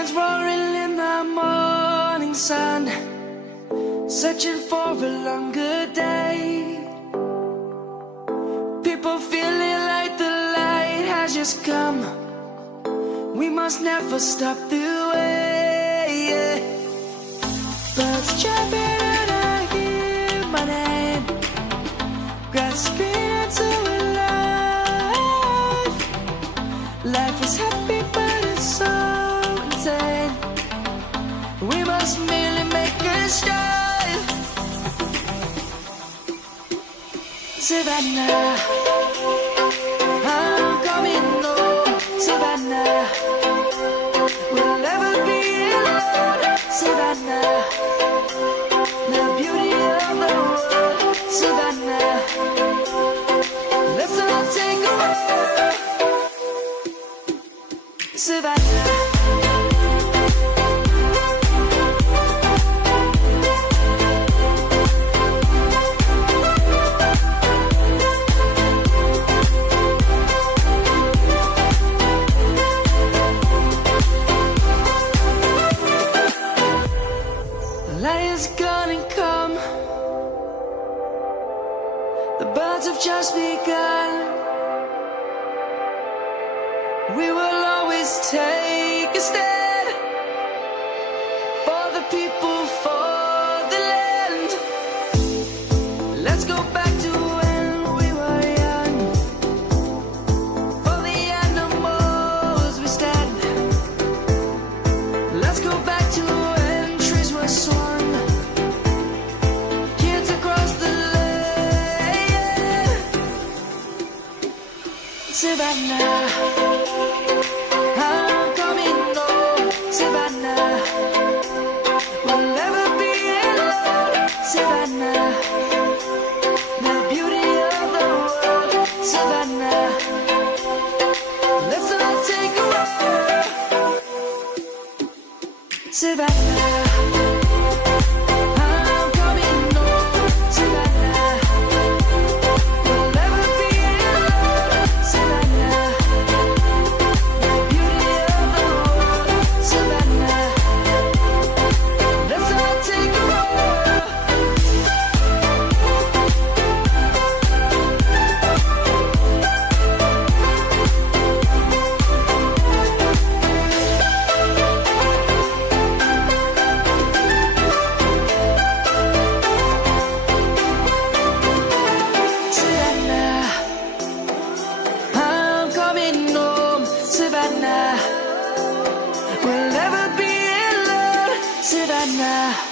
lions roaring in the morning sun, searching for a longer day. People feeling like the light has just come. We must never stop the way. Birds chirping and I hear my name, grasping into life. Life is happy but it's so insane. We must merely make a start. Savannah, I'm coming home. Savannah, we'll never be alone. Savannah, the beauty of the world. Savannah, let's all take a walk. Savannah. Lion's gonna come. The birds have just begun. We will always take a stand for the people, for the land. Let's go back to when we were young. For the animals we stand. Let's go back to when trees were swung. Kids across the land. Savannah, I'm coming home. Savannah, we'll never be alone. Savannah, the beauty of the world. Savannah, let's all take a walk. Savannah, I'm coming home. Savannah, we'll never be alone. Savannah, the beauty of the world. Savannah, let's all take a walk. Savannah, I'm coming home. Savannah, we'll never be alone. Savannah.